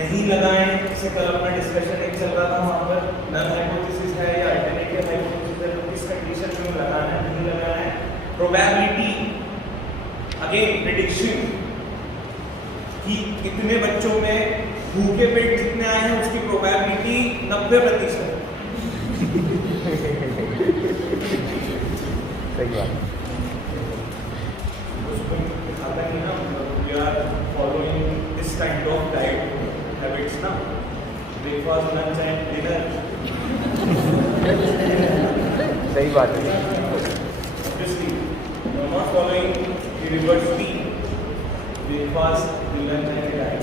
नहीं लगाएं, जैसे कल अपना डिस्कशन एक चल रहा था वहाँ पर नल हाइपोथेसिस है या अल्टरनेटिव हाइपोथेसिस है, तो किस कंडीशन में लगाना है नहीं लगाना है। प्रोबेबिलिटी, अगेन प्रेडिक्शन कि कितने बच्चों में भूखे पेट जितने आए हैं उसकी प्रोबेबिलिटी 90%। सही बात। We are following this kind of diet habits ना, breakfast, lunch and dinner। सही बात है। Obviously, we are not following the university breakfast, lunch and diet।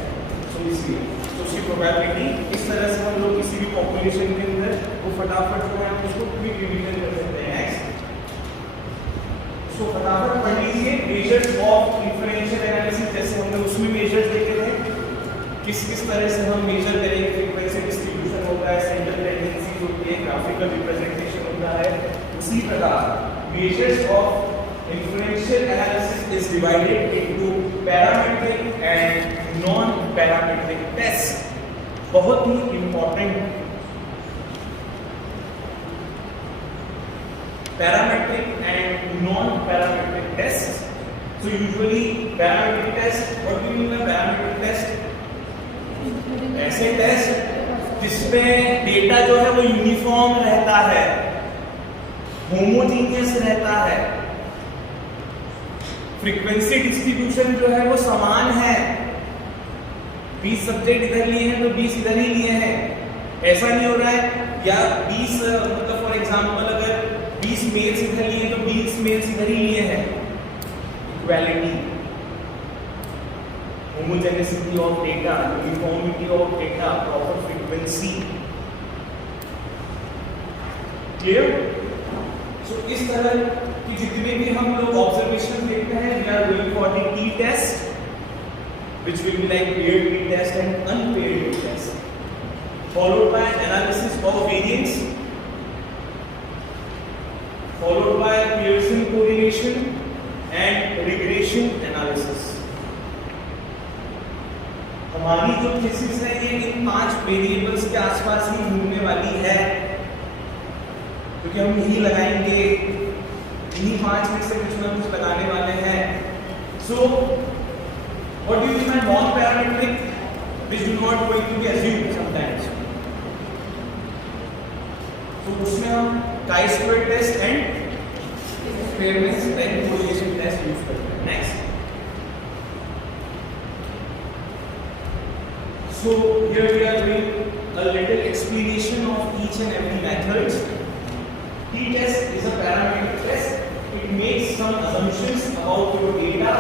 So इसलिए तो उसकी प्रोबेबिलिटी इस तरह से हम लोग किसी भी पॉपुलेशन के अंदर वो फटाफट जो है उसको क्विक रिवीजन कर सकते हैं। नेक्स्ट, सो फटाफट पढ़ लीजिए मेजर्स ऑफ डिफरेंशियल एनालिसिस। जैसे हमने उसमें मेजर्स देखे थे, किस किस तरह से हम मेजर करेंगे, फ्रीक्वेंसी डिस्ट्रीब्यूशन होता है, सेंट्रल टेंडेंसीज होती है, ग्राफिकल रिप्रेजेंटेशन होता है। उसी प्रकार measures of differential analysis is divided into parametric and non parametric test. बहुत ही important, parametric and non-parametric tests. So usually parametric test, what do you mean by parametric test? ऐसे test जिसमें data जो है वो यूनिफॉर्म रहता है, homogeneous रहता है, फ्रीक्वेंसी डिस्ट्रीब्यूशन जो है वो समान है, 20 सब्जेक्ट इधर लिए हैं तो 20 इधर ही लिए हैं, ऐसा नहीं हो रहा है। या 20 मतलब फॉर एग्जांपल अगर 20 मेल्स इधर लिए तो 20 मेल्स इधर ही लिए हैं। Equality, homogeneity of data, uniformity of data, proper frequency. Clear? So इस तरह की जितने भी हम लोग ऑब्जर्वेशन देखते हैं, we are going for the t test which will be like paired t test and unpaired t test, followed by analysis of variance, followed by Pearson correlation and regression analysis। हमारी जो thesis है ये इन 5 variables के आसपास ही घूमने वाली है, क्योंकि हम यही लगाएंगे, इन्हीं 5 में से कुछ ना कुछ लगाने वाले हैं। So what do you mean by non-parametric, which do not going to be assumed sometimes? तो उसमें हम chi-square test and Spearman's rank correlation test use करते हैं। Next, so here we are doing a little explanation of each and every methods। T-test is a parametric test. It makes some assumptions about your data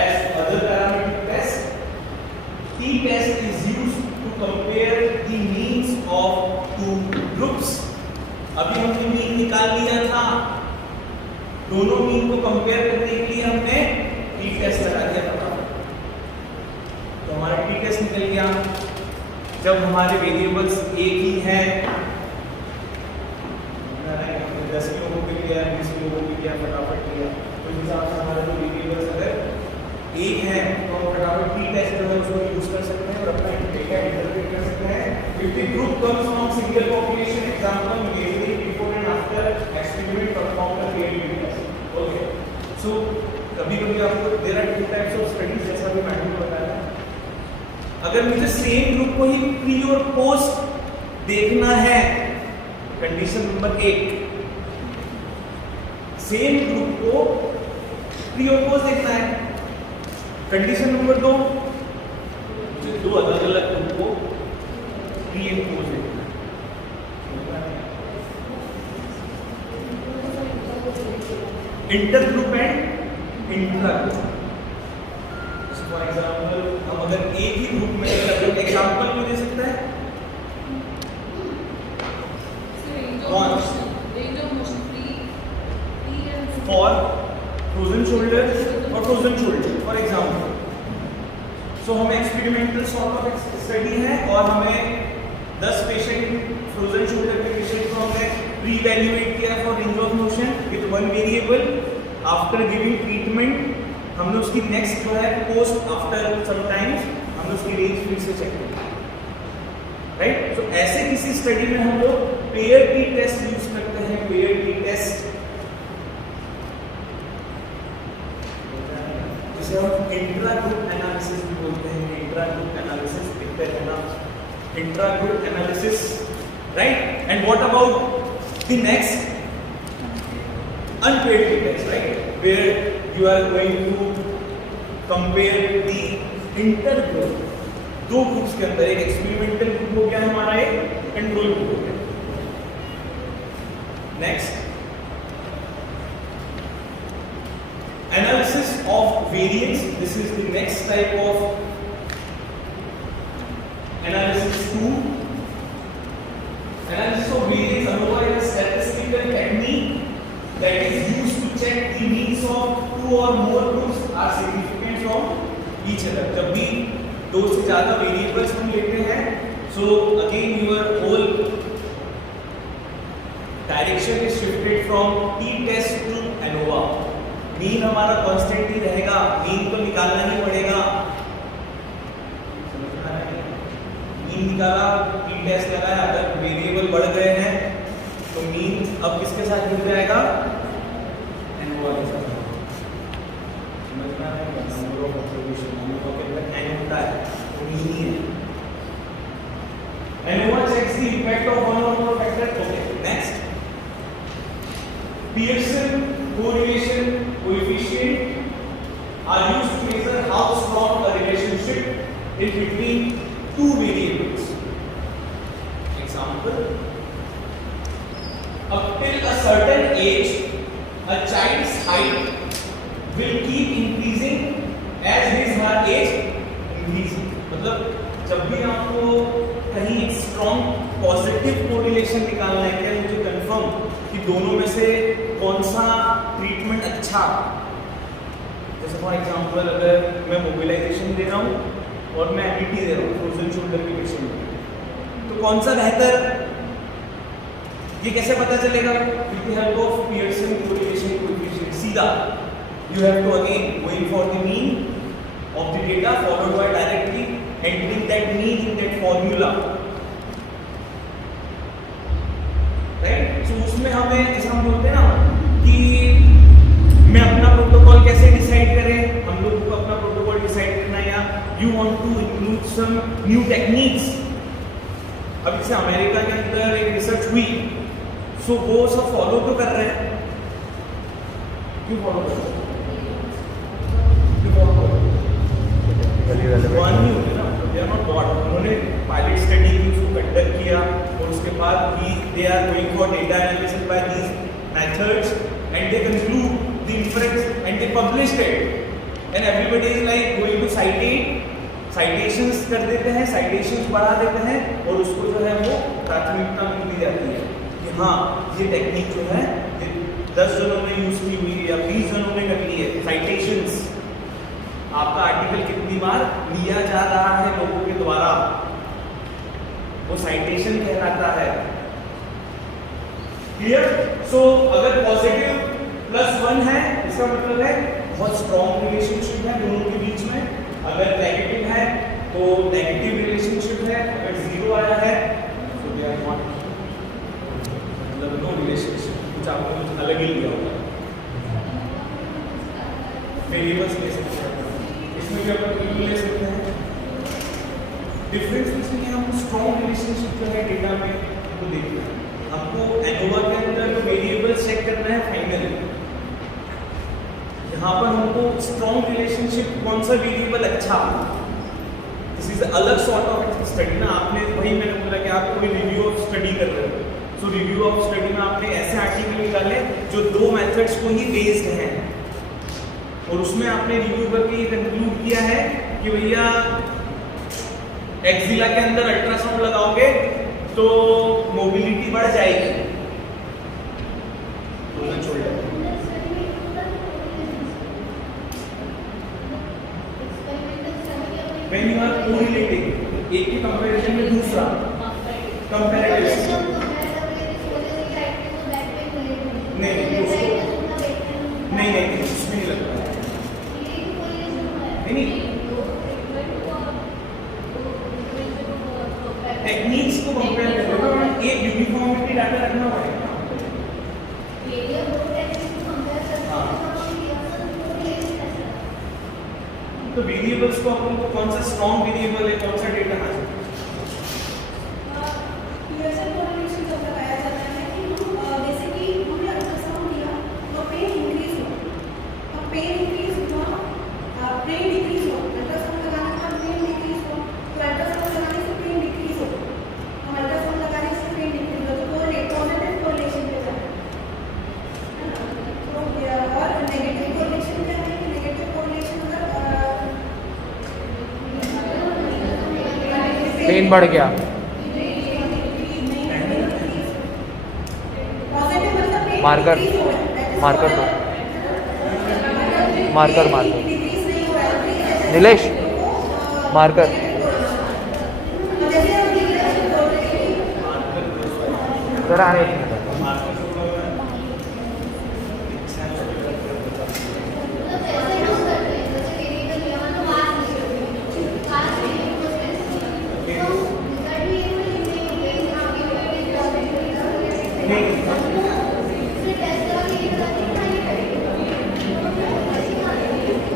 as other parametric tests। T-test is used to compare the means of two groups। अभी हमने mean निकाल लिया था, दोनों mean को compare करने के लिए हमने टी टेस्ट लगा दिया था, तो हमारा टी टेस्ट निकल गया। जब हमारे वेरिएबल्स एक ही हैं, 10 लोगों के लिए 20 लोगों के लिए फटाफट लिया, तो इस हिसाब से हमारे जो वेरिएबल्स अगर एक हैं तो हम फटाफट टी टेस्ट जो है उसको यूज कर सकते हैं और अपना डेटा इंटरप्रेट कर सकते हैं। If the group comes from single population, example measuring before and after experiment performed a peer test। Okay, so कभी-कभी आपको there are 2 types of studies, जैसा भी मैंने बताया। अगर मुझे सेम ग्रुप को ही प्री और पोस्ट देखना है, कंडीशन नंबर 1, सेम ग्रुप को प्री और पोस्ट देखना है। कंडीशन नंबर 2, मुझे 2 अलग-अलग ग्रुप को प्री एंड पोस्ट देखना है। Inter group and intra group. For example हम अगर एक ही ग्रुप में एग्जांपल में दे सकता है फॉर फ्रोजन शोल्डर और फ्रोजन शोल्डर फॉर एग्जांपल। सो हम एक्सपेरिमेंटल सॉर्ट ऑफ स्टडी है और हमें 10 पेशेंट फ्रोजन शोल्डर के पेशेंट को हमने प्री-इवैल्यूएट किया for range of motion with 1 variable. After giving treatment हमने उसकी नेक्स्ट जो है पोस्ट आफ्टर सम टाइम्स हमने उसकी रेंज फिर से चेक की। राइट। तो ऐसे किसी स्टडी में हम लोग पेयर टी टेस्ट यूज करते हैं, पेयर टी टेस्ट, जिसे हम इंट्रा ग्रुप एनालिसिस भी बोलते हैं। इंट्रा ग्रुप एनालिसिस देखते हैं ना, intra group analysis, right. And what about the next unpaired t test, right, where you are going to compare the intergroup, दो ग्रुप्स के अंदर, एक एक्सपेरिमेंटल ग्रुप हो गया हमारा, एक कंट्रोल ग्रुप हो गया। Next, analysis of variance, this is the next type of analysis two. Analysis of variance ANOVA is a statistical technique that is used to check the means of two or more groups are significant from each other। जब भी दो से ज्यादा variables हम लेते हैं, so again your whole direction is shifted from t test to ANOVA। Mean हमारा constant ही रहेगा, मीन तो निकालना ही पड़ेगा, समझ में आ रहा है? मीन निकाला, t टेस्ट लगाया, अगर वेरिएबल बढ़ गए हैं तो मीन अब किसके साथ जुड़ जाएगा? एनोवा के साथ। समझ में आ रहा है? नंबर ऑफ ऑब्जर्वेशन, एनोवा के अंदर एन होता है, वो मीन ही है। ANOVA checks the effect of one or more factor. Okay, next, Pearson correlation coefficient are used to measure how strong a relationship is between two variables. Example, up till a certain age a child's height will keep increasing as his her age increases। मतलब जब भी आपको कहीं एक strong positive correlation निकालना है, क्या मुझे कंफर्म कि दोनों में से कौन सा ट्रीटमेंट अच्छा, जैसे फॉर एग्जांपल अगर मैं मोबिलाइजेशन दे रहा हूँ और मैं एबीटी दे रहा हूँ फ्रोजन शोल्डर के पेशेंट में, तो कौन सा बेहतर, ये कैसे पता चलेगा? With the help of Pearson correlation coefficient. सीधा you have to again going for the mean of the data followed by directly entering that mean in that formula, right. So उसमें हमें, जैसे हम बोलते हैं ना कि मैं अपना प्रोटोकॉल कैसे डिसाइड करें, हम लोगों को अपना प्रोटोकॉल डिसाइड करना है, या you want to include some new techniques. अब जैसे अमेरिका के अंदर एक रिसर्च हुई, सो वो सब फॉलो तो कर रहे हैं, क्यों फॉलो कर रहे हैं? वन नहीं होते ना, दे आर नॉट गॉड। उन्होंने पायलट स्टडी की, उसको कंडक्ट किया और उसके बाद ही they are going for data analysis by these methods and they conclude the inference and they published it and everybody is like going to cite it, citations कर देते हैं, साइटेशंस बढ़ा देते हैं और उसको जो है वो प्राथमिकता मिल जाती है कि हाँ ये टेक्निक जो है ये 10 जनों ने यूज की हुई है या 20 जनों ने कर ली है। साइटेशंस, आपका आर्टिकल कितनी बार लिया जा रहा है लोगों के द्वारा, वो साइटेशन कहलाता है। क्लियर? सो अगर पॉजिटिव +1 है, इसका मतलब है बहुत स्ट्रॉन्ग रिलेशनशिप है दोनों के बीच में। अगर नेगेटिव है तो नेगेटिव रिलेशनशिप है, अगर 0 आया है तो दे आर नॉट, मतलब नो रिलेशनशिप, कुछ आपको कुछ अलग ही लिया होगा। वेरिएबल्स ले सकते हैं, इसमें भी अपन बिल्कुल ले सकते हैं। डिफरेंस इसमें हम स्ट्रॉन्ग रिलेशनशिप जो है डेटा में हमको देखना है। आपको एनोवा के अंदर जो वेरिएबल्स चेक करना है फाइनल, यहाँ पर हमको स्ट्रॉन्ग रिलेशनशिप कौन सा वेरिएबल अच्छा, दिस इज अलग सॉर्ट ऑफ स्टडी ना। आपने वही मैंने बोला कि आप कोई रिव्यू ऑफ स्टडी कर रहे हो, सो रिव्यू ऑफ स्टडी में आपने ऐसे आर्टिकल निकाले जो 2 मेथड्स को ही बेस्ड हैं और उसमें आपने रिव्यू करके ये कंक्लूड किया है कि भैया एक्सिला के अंदर अल्ट्रासाउंड लगाओगे तो मोबिलिटी बढ़ जाएगी। When you are correlating, एक की कंपैरिजन में दूसरा कंपैरेटिव नहीं उसको नहीं उसमें नहीं लगता है, नहीं टेक्निक्स को कंपेयर करें तो एक यूनिफॉर्मिटी डाटा रखना पड़ेगा। तो वेरिएबल्स को अपन को कौन सा स्ट्रॉन्ग वेरिएबल है, कौन सा डेटा है? पियर्सन कोरिलेशन जब लगाया जाता है कि जैसे कि हमने अल्ट्रासाउंड दिया तो पेन इंक्रीज हुआ, तो पेन इंक्रीज हुआ, पेन डिक्रीज हुआ, अल्ट्रासाउंड लगाने के बाद पेन डिक्रीज हुआ, तो अल्ट्रासाउंड लगाने से पेन डिक्रीज हो, हम अल्ट्रासाउंड लगाने से पेन डिक्रीज हो, तो पॉजिटिव कोरिलेशन पे जाता है ना। तो और नेगेटिव कोरिलेशन क्या है कि नेगेटिव कोरिलेशन अगर पेन बढ़ गया, मार्कर मार्कर दो, मार्कर मार्कर नीलेश मार्कर। जरा आने एक मिनट।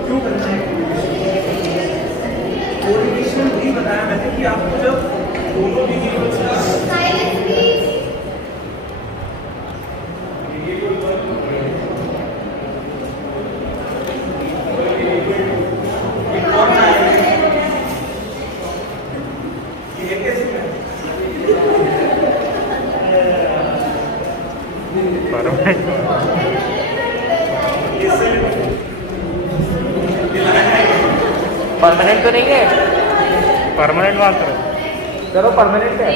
क्यों करना है कोरिलेशन? वही बताया मैंने कि आपको जब दोनों वेरिएबल्स का परमानेंट तो नहीं है, परमानेंट बात करो। करो परमानेंट है।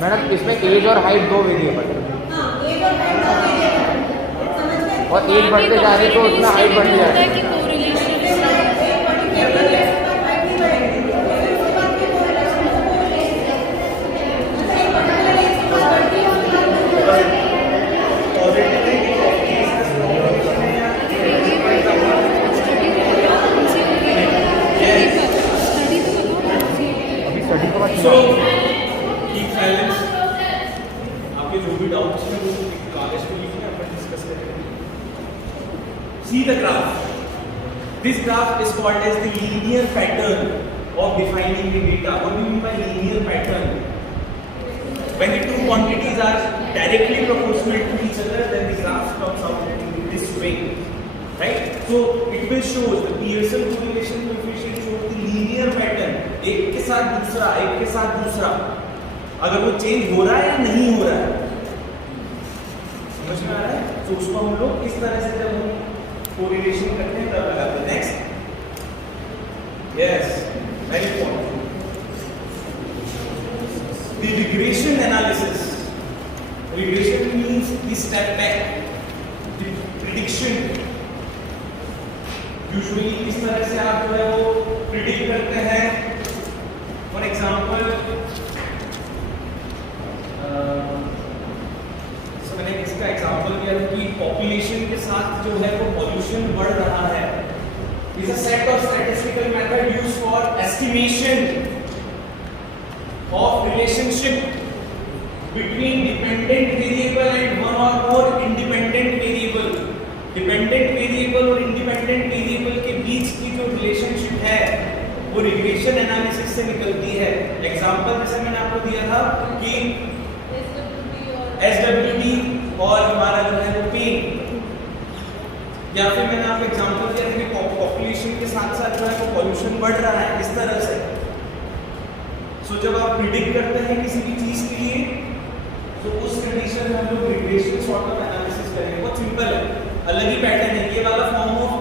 मैडम इसमें एज और हाइट दो वेरिएबल है, और एज बढ़ते जा रही तो उसमें हाइट बढ़ती जा रही है। आपके जो भी डाउट्स हैं वो कागज पे लिखिए, अपन डिस्कस करेंगे। See the graph. This graph is called as the linear pattern of defining the data. What do you mean by linear pattern? When the two quantities are directly proportional to each other, then the graph comes out in this way, right? So it will show the Pearson correlation coefficient shows the linear pattern. एक के साथ दूसरा, एक के साथ दूसरा, अगर वो चेंज हो रहा है या नहीं हो रहा है, समझ में आ रहा है? तो उसको हम लोग इस तरह से जब हम कोरिलेशन करते हैं तब लगाते हैं। Next, yes, very important, the regression analysis. Regression means the step back, the prediction. Usually इस तरह से आप जो है वो प्रिडिक्ट करते हैं। फॉर एग्जांपल, मैंने इसका एग्जांपल दिया कि पॉपुलेशन के साथ जो है वो पॉल्यूशन बढ़ रहा है। Is a set of statistical method used for estimation of relationship between dependent variable and one or more independent variable. Dependent variable और इंडिपेंडेंट वेरिएबल के बीच की जो रिलेशनशिप है वो रिग्रेशन एनालिसिस से निकलती है। एग्जांपल जैसे मैंने आपको दिया था कि SWD और हमारा जो है वो पेन, या फिर मैंने आपको एग्जांपल दिया था कि पॉपुलेशन के साथ साथ जो है वो पॉल्यूशन बढ़ रहा है, इस तरह से। सो जब आप प्रिडिक्ट करते हैं किसी भी चीज के लिए तो उस कंडीशन में हम लोग रिग्रेशन सॉर्ट ऑफ एनालिसिस करेंगे। बहुत सिंपल है, अलग ही पैटर्न है। ये वाला फॉर्म ऑफ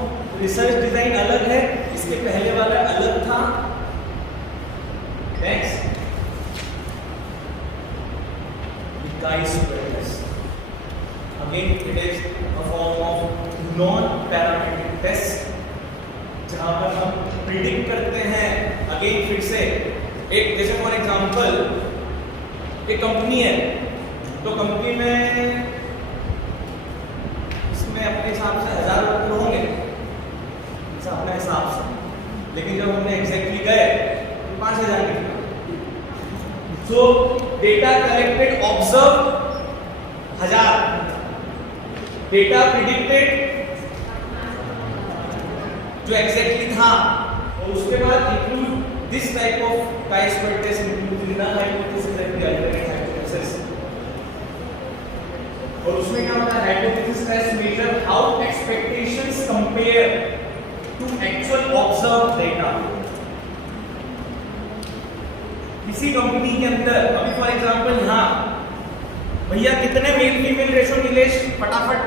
रिसर्च डिजाइन अलग है, इसके पहले वाला अलग था। Next chi-square test. Again, it is a form of non-parametric test, जहां पर हम प्रिडिक्ट करते हैं। अगेन फिर से एक, जैसे फॉर एग्जांपल एक कंपनी है, तो कंपनी में इसमें अपने हिसाब से 1000 वर्कर होंगे, अपने हिसाब से, लेकिन जब हमने एग्जैक्टली गए तो 5000 निकला। So data collected observe 1000, data predicted जो एग्जैक्टली था, और उसके बाद include this type of chi-square test include in the hypothesis and the alternate hypothesis. और उसमें क्या होता है, hypothesis test measure how expectations compare to actual observe data. किसी कंपनी के अंदर, अभी फॉर एग्जांपल यहाँ भैया कितने मेल फीमेल रेशो नीलेश, फटाफट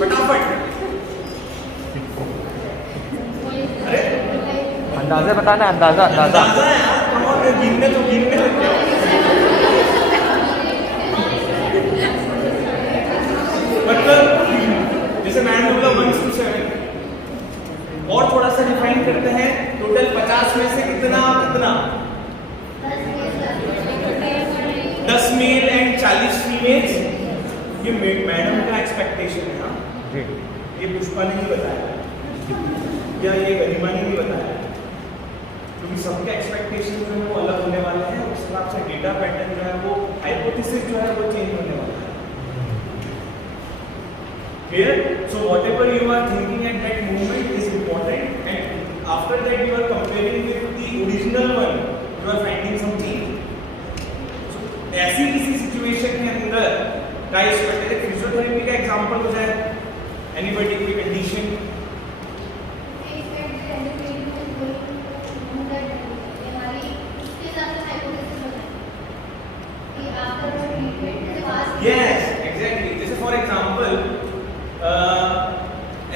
फटाफट, अरे अंदाजा बताना, अंदाजा अंदाजा है यार, और गिनने तो गिनने लगते हो। मतलब जैसे मैंने बोला 1 to 7, और थोड़ा सा डिफाइन करते हैं, टोटल 50 में से कितना कितना 10 मेल एंड 40 फीमेल्स। ये मैडम का एक्सपेक्टेशन है। हाँ, ये पुष्पा ने नहीं बताया या ये गरिमा ने नहीं बताया, क्योंकि सबके एक्सपेक्टेशन जो है वो अलग होने वाले हैं। उस हिसाब से डेटा पैटर्न जो है वो, हाइपोथेसिस जो है वो चेंज होने वाला है। Clear? So whatever you are thinking at that moment is important, and after that you are comparing with the original one, you are finding something. So ऐसी किसी सिचुएशन के अंदर chi-square test, फिजियोथेरेपी का example हो जाए, anybody कोई condition, yes exactly, जैसे for example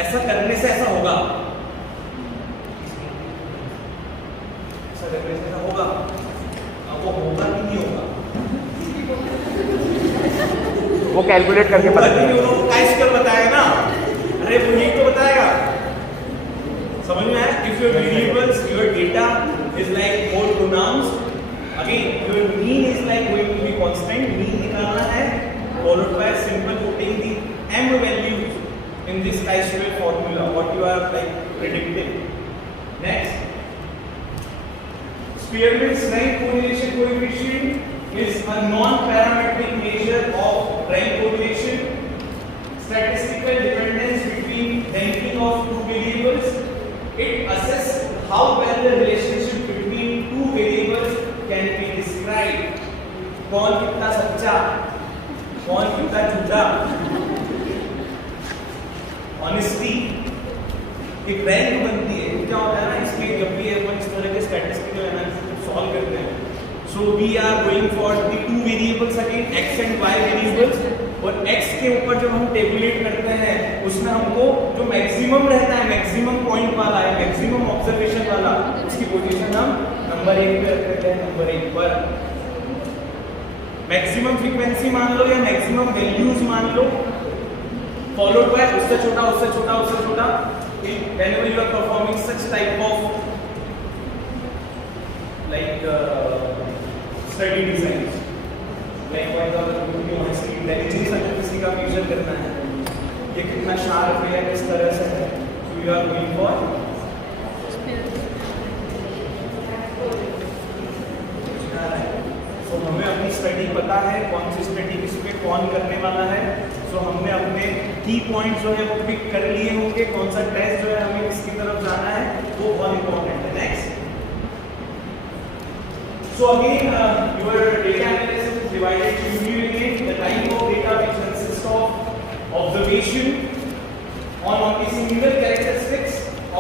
ऐसा करने से ऐसा होगा, ऐसा करने से ऐसा होगा, अब वो होगा कि नहीं होगा, वो कैलकुलेट करके पता चलेगा। chi-square बताएगा ना, अरे वो यही तो बताएगा, समझ में आया? If your variables, your data is like more pronounced, again your mean is like going to be constant, mean निकालना है, followed by simple putting the m values in this chi-square formula, what you are like predicting. Next, Spearman's rank correlation coefficient is a non-parametric measure of rank correlation, statistical dependence between ranking of two variables. It assesses how well the relationship between two variables can be described. कौन कितना सच्चा, कौन कितना झूठा, honesty एक rank बनती है। क्या होता है ना, इसमें जब भी अपन इस तरह के स्टैटिस्टिकल एनालिसिस सॉल्व करते हैं, so we are going for the two variables again, x and y variables, और एक्स के ऊपर जब हम टेबुलेट करते हैं उसमें हमको जो मैक्सिमम रहता है, मैक्सिमम पॉइंट वाला है, मैक्सिमम ऑब्जर्वेशन वाला, उसकी पोजीशन हम नंबर 1 पे रख देते हैं, नंबर 1 पर। मैक्सिमम फ्रीक्वेंसी मान लो या मैक्सिमम वैल्यूज मान लो, followed by उससे छोटा उससे छोटा उससे छोटा, whenever you are performing such type of like study designs, like for example honesty, intelligence अगर किसी का मेजर करना है, ये कितना शार्प है या किस तरह से है, so you are going for तो हमें अपनी स्टडी पता है, कौन सी स्टडी किस पे कौन करने वाला है, सो हमने अपने की पॉइंट्स जो है वो पिक कर लिए होंगे, कौन सा टेस्ट जो है हमें किसकी तरफ जाना है, वो बहुत इंपॉर्टेंट है। Next, so again your data analysis is divided universally the type of data which consist of observation on only single characteristics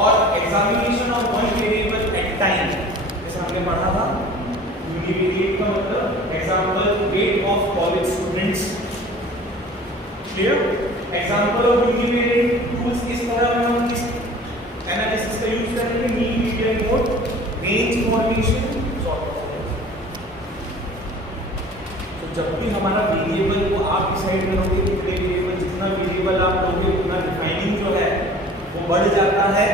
or examination of one variable at time, जैसे हमने पढ़ा था। यूनिवेरिएट का मतलब example rate of college students, clear? Example of univariate tools इस तरह हम analysis किसका यूज करेंगे? Mean median mode, range formation, sort of. तो जब भी हमारा वेरिएबल को आप डिसाइड करोगे कितने वेरिएबल, जितना वेरिएबल आप लोगे उतना डिफाइनिंग जो है वो बढ़ जाता है।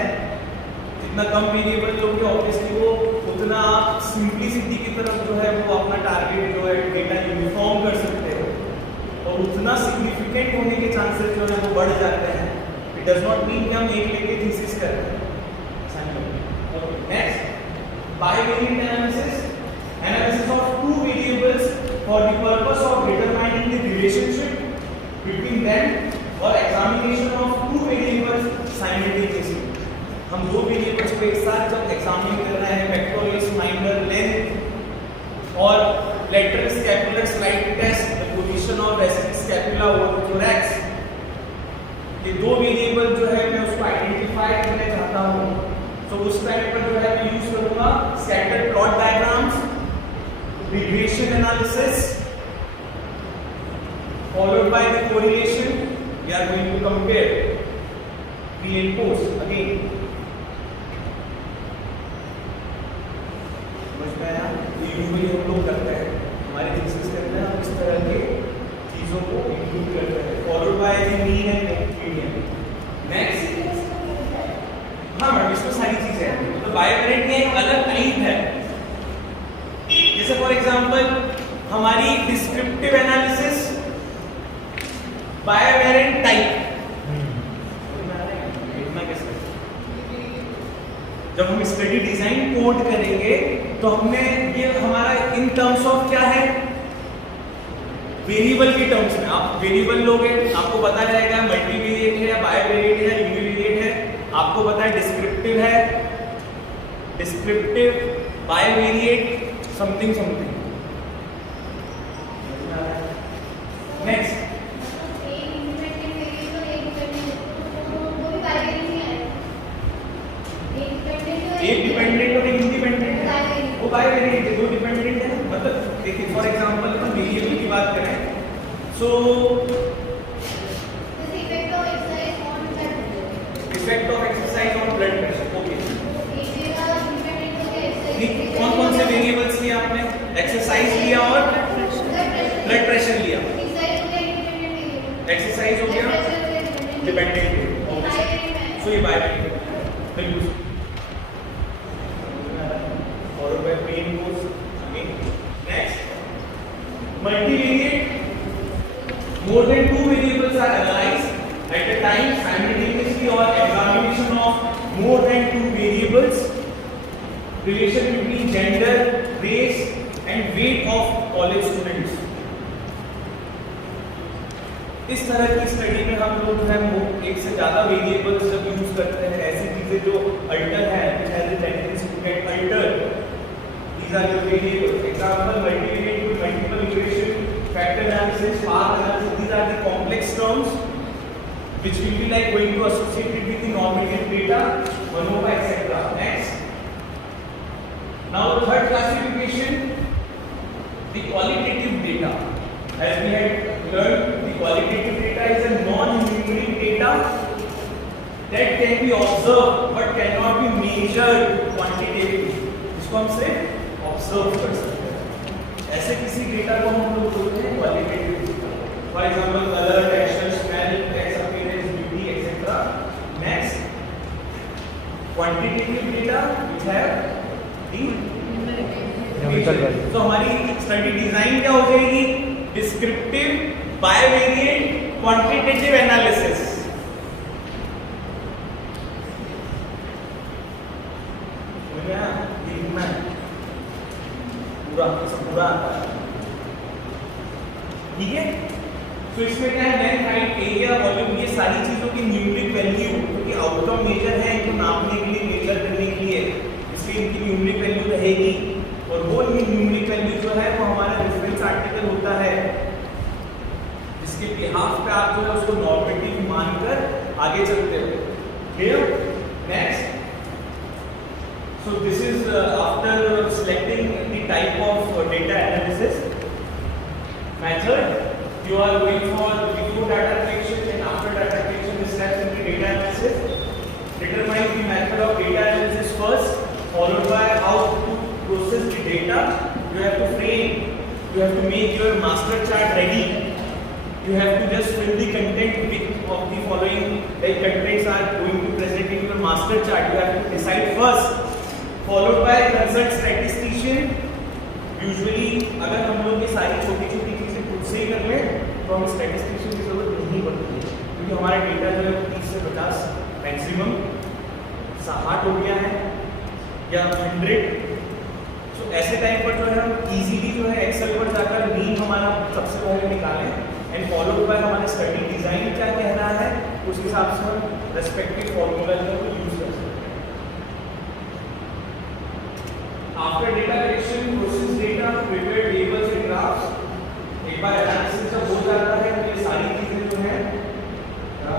जितना कम वेरिएबल लोगे ऑब्वियसली वो उतना आप सिंप्लिसिटी की तरफ जो है वो अपना टारगेट जो है डेटा यूनिफॉर्म कर सकते हो और उतना सिग्निफिकेंट होने के चांसेस जो है वो बढ़ जाते हैं। इट डज नॉट मीन कि हम एक लेके थीसिस कर रहे हैं। Next, bivariant analysis of two variables for the purpose of determining the relationship between them or examination of two variables simultaneously। हम दो वेरिएबल्स को एक साथ जब एग्जामिन कर रहे हैं, वेक्टोरियस माइनर लेंथ और lateral scapular slide test, the position of rested scapula over thorax, ये दो वेरिएबल जो है मैं उसको आइडेंटिफाई करना चाहता हूँ। तो उस टाइम पर जो है मैं यूज करूंगा scatter plot diagrams, regression analysis followed by the correlation. We are going to compare pre and post again. समझ में आया? ये यूजुअली हम लोग करते हैं, हमारे थीसिस करते हैं, हम इस तरह के चीजों को इंक्लूड करते हैं, followed by the mean and median. Next, हाँ मैडम इसमें सारी चीजें हैं। तो बायोवेरिएंट में एक अलग टाइप है। जैसे फॉर एग्जांपल हमारी डिस्क्रिप्टिव एनालिसिस बायोवेरिएंट टाइप, जब हम स्टडी डिजाइन कोड करेंगे तो हमने ये हमारा इन टर्म्स ऑफ क्या है, वेरिएबल की टर्म्स में। आप वेरिएबल लोगे आपको बताया जाएगा मल्टीवेरिएट है या बायोवेरिएट है, यूनिवेरिएट है, आपको पता है डिस्क्रिप्टिव है, डिस्क्रिप्टिव, बायोवेरिएट, समथिंग समथिंग। नेक्स्ट, एक डिपेंडेंट और एक इंडिपेंडेंट है, वो बायोवेरिएंट है, दो डिपेंडेंट है। मतलब देखिए फॉर एग्जांपल हम वेरिएबल की बात करें so effect of exercise on blood pressure, okay. कौन कौन से वेरिएबल्स लिए आपने? एक्सरसाइज लिया और ब्लड प्रेशर लिया। एक्सरसाइज हो गया डिपेंडेंट, सो ये बायोवेरिएंट बिल्कुल। और by pen course again. Next, multivariate, more than two variables are analyzed at a time simultaneously or examination of more than two variables, relation between gender, race and weight of college students। इस तरह की study में हम लोग जो है एक से ज्यादा वेरिएबल्स जब यूज करते हैं, ऐसी चीजें जो अल्टर है, which has a tendency to get altered, these are the variables। Example, multivariate with multiple iteration, factor analysis, path analysis, these are the complex terms which will be like going to associate it with the normative data, ANOVA, etc. Next, now the third classification, the qualitative data. As we had learned, the qualitative data is a non-numeric data that can be observed but cannot be measured quantitatively। इसको हम सिर्फ observe कर सकते हैं। ऐसे किसी data को हम लोग बोलते हैं qualitative data. For example colour, texture, smell, text appearance, beauty etcetera. Next, quantitative data which have the numerical value. तो हमारी स्टडी डिजाइन क्या हो जाएगी? Descriptive, bivariant, quantitative analysis. पूरा आता है, ठीक है। तो इसमें क्या है, लेंथ, हाइट, एरिया, वॉल्यूम, ये सारी चीजों की न्यूमेरिक वैल्यू, क्योंकि आउटकम मेजर है इनको नापने के लिए, मेजर करने के लिए, इसलिए इनकी न्यूमेरिक वैल्यू रहेगी। और वो न्यूमेरिक वैल्यू जो है वो हमारा रेफरेंस आर्टिकल होता है, जिसके बिहाफ पे आप जो है उसको नॉर्मेटिव मानकर आगे चलते हो। Clear? Next, so this is after selecting the type of data analysis method, you are going for before data collection and after data collection the steps in the data analysis. Determine the method of data You have to make your master chart ready. You have to just fill the content with of the following like contents are going to present in your master chart. You have to decide first, followed by consult statistician. Usually अगर हम लोग ये सारी छोटी छोटी चीजें खुद से ही कर लें तो हमें स्टैटिस्टिशियन की जरूरत नहीं पड़ती है, क्योंकि हमारा डेटा जो है 30 से 50 मैक्सिमम 60 हो गया है या 100। तो ऐसे टाइम पर जो है हम इजीली जो है एक्सेल पर जाकर मीन हमारा सबसे पहले निकालें एंड फॉलोड बाय हमारे स्टडी डिजाइन क्या कह रहा है उस हिसाब से हम रेस्पेक्टिव फॉर्मूला जो है यूज कर सकते हैं। After data collection process data prepare tables and graphs. एक बार एनालिसिस जब हो जाता है तो ये सारी चीजें जो है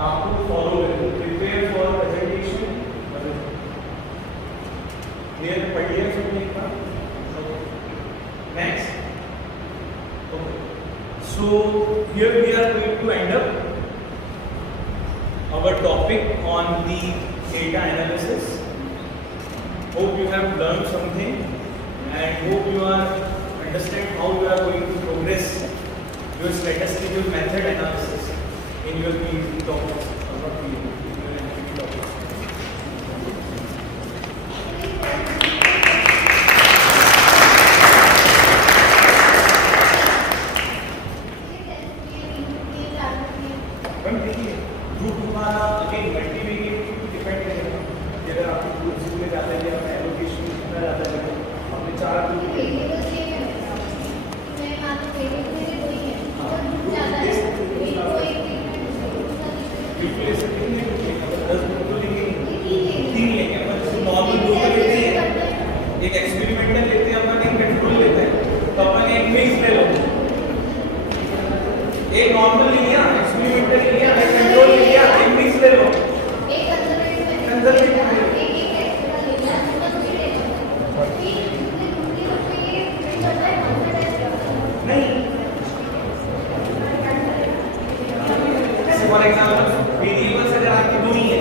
आपको फॉलो करनी, प्रिपेयर फॉर प्रेजेंटेशन। क्लियर पढ़ लिया सबने एक बार? Next. Okay. So here we are going to end up our topic on the data analysis. Hope you have learned something and hope you are understand how you are going to progress your statistical method analysis in your PhD topics or not PhD, in your MPhD topics. एक experimental लेते हैं अपन, एक control लेते हैं, तो अपन एक mix ले लो, एक नॉर्मल लिया, एक्सपेरिमेंटल लिया, एक कंट्रोल लिया, एक मिक्स ले लो, कंजर्वेटिव नहीं। फॉर एग्जाम्पल वेरिएबल्स अगर आपके दो ही है,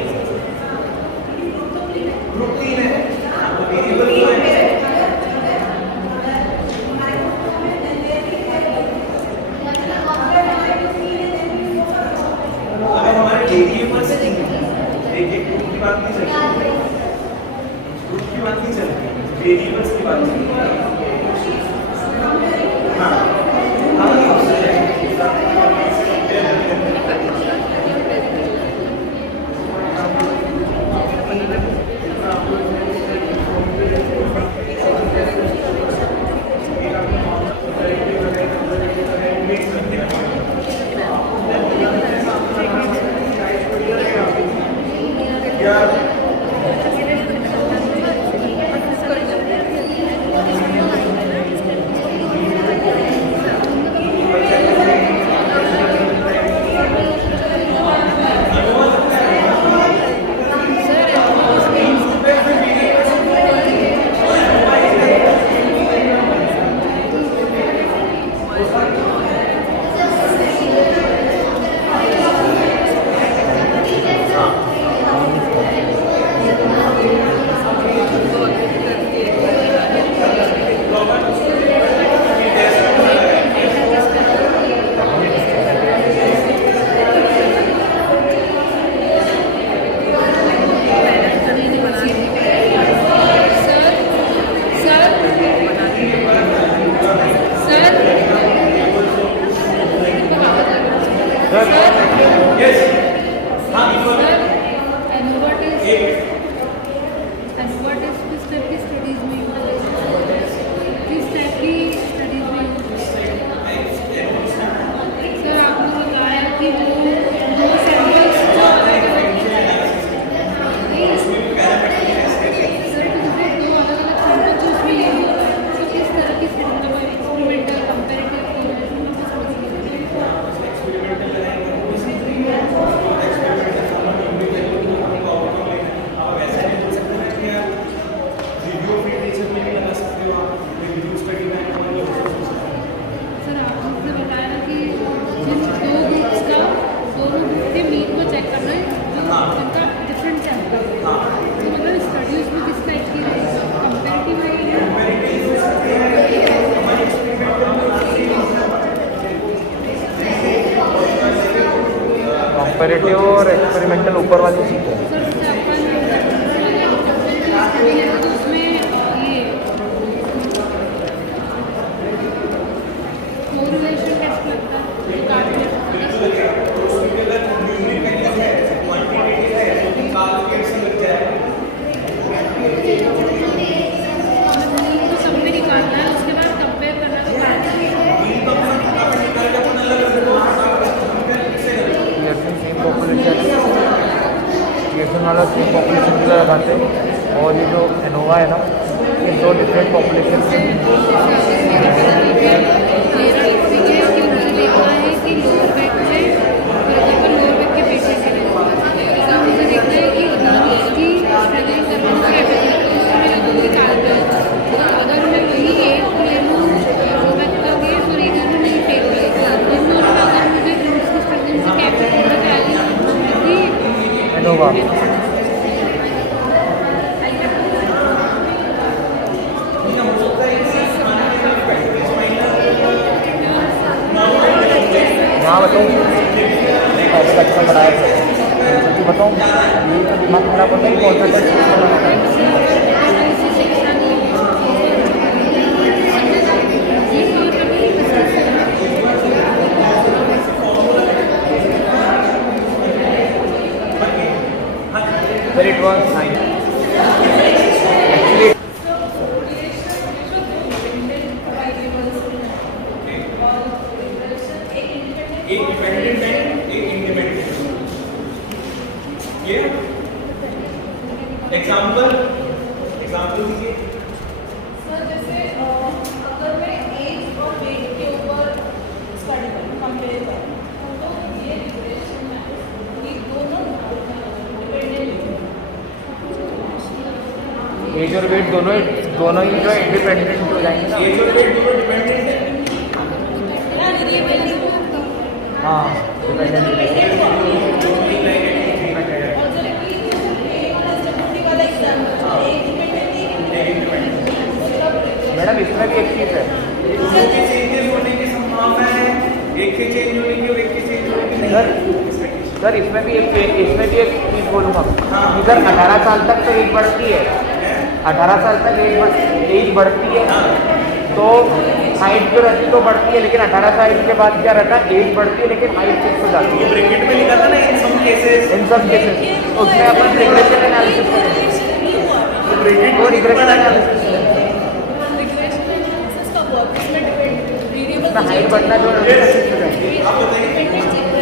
ग्रुप 3 है, तो वेरिएबल दो है। अगर हमारे वेरिएबल्स एक ग्रुप की बात नहीं चल रही, ग्रुप की बात नहीं चल रही, वेरिएबल्स की बात चल रही है। कंपैरेटिव और एक्सपेरिमेंटल ऊपर वाली सीट है। सर उससे अपन तो उसमें ये कोरिलेशन टेस्ट लगता है तो उसके अंदर न्यूमेरिकल है, क्वांटिटेटिव है, तो कैलकुलेट से लग जाएगा। तो सब में निकालना है, उसके बाद कंपेयर करना तो इन तो अपन फटाफट निकाल के अपन अलग अलग दो सेम पॉपुलेशन पीएसएन वाला सेम पॉपुलेशन के लिए लगाते हैं और ये जो एनोवा है ना ये दो डिफरेंट पॉपुलेशन मेरा एक्सपीरियंस कि मुझे देखना है कि लोअर बैक में लोअर बैक के पेशेंट के लिए मुझे देखना है कि उसकी स्ट्रगलिंग करना उसमें लगूंगी तो अगर मैं वही एक ले लूँ लोअर बैक का केस और एक में नहीं फेल करेगा अगर मुझे उसकी स्ट्रगलिंग से कैप्चर करना चाहिए एनोवा। हाँ बताऊँ ऐसे अच्छा बनाया सच्ची बताऊँ ये तो दिमाग खराब होता है कि कौन सा टेस्ट बनाना है। But it was nice. Actually, एक डिपेंडेंट है, एक इंडिपेंडेंट है। ये एग्जांपल दीजिए। सर जैसे अगर मैं एज और वेट के ऊपर स्टडी करूँ कंपेयर करूँ तो ये रिलेशन है ये दोनों डिपेंडेंट एज और वेट दोनों ही जो इंडिपेंडेंट हो जाएंगे ना। एज और वेट दोनों डिपेंडेंट है। हाँ डिपेंडेंट मैडम इसमें भी एक चीज़ है दोनों के चेंजेस होने की संभावना है, एक के चेंज होने की और एक के चेंज होने की नहीं। सर इसमें भी एक चीज़ बोलूँगा इधर 18 साल तक तो एज बढ़ती है 18 साल तक एज बढ़ती है तो हाइट जो रहती है तो बढ़ती है लेकिन 18 साल के बाद क्या रहता है एज बढ़ती है लेकिन हाइट फिक्स हो जाती है। ब्रैकेट में लिखा था ना इन सम केसेस उसमें अपन रिग्रेशन एनालिसिस करेंगे ब्रैकेट वो रिग्रेशन एनालिसिस हाइट बढ़ना जो आप बताइए